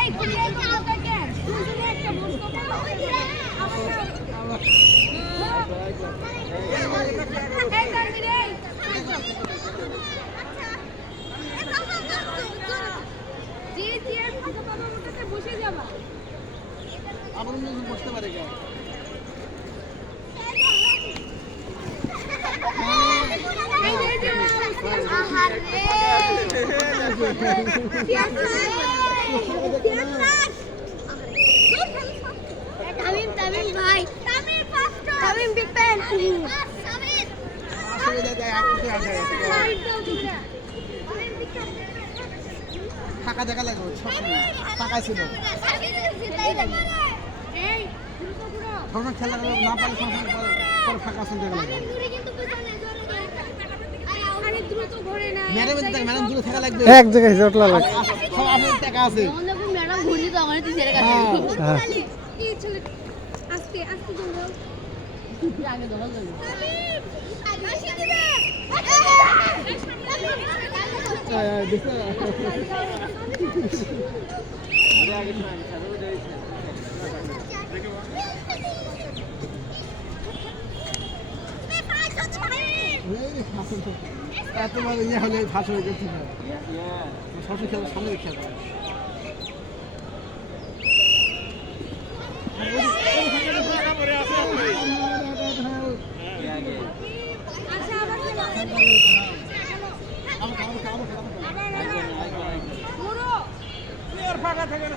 এই কোন একটা আউট কেন দুজনে একটা বস করতে এই দাঁড়ি রে জি জি আর ফাঁকা বাবার কাছে বসে যাবা আবার অন্য বসতে পারে কেন তামিম তামিম ভাই Tamim fast Tamim big fan ফাঁকা দেখা লাগবে সবসময় ফাঁকা ছিল সবসময় খেলা না পারলে সবসময় পরে ফাঁকা আসন দেখা লাগবে ম্যাডাম দূরে থাকা লাগবে এক জায়গায় জটলা লাগে সব আপনার টাকা আছে ম্যাডাম ঘুরলি তো আমার ছেড়ে গেছে আস্তে আস্তে দৌড়াও আগে দৌড়াও তোমার ইয়ে হলে ফাঁস হয়ে গেছে সবসময় খেলা সামনে খেলা ফাঁকা থাকে না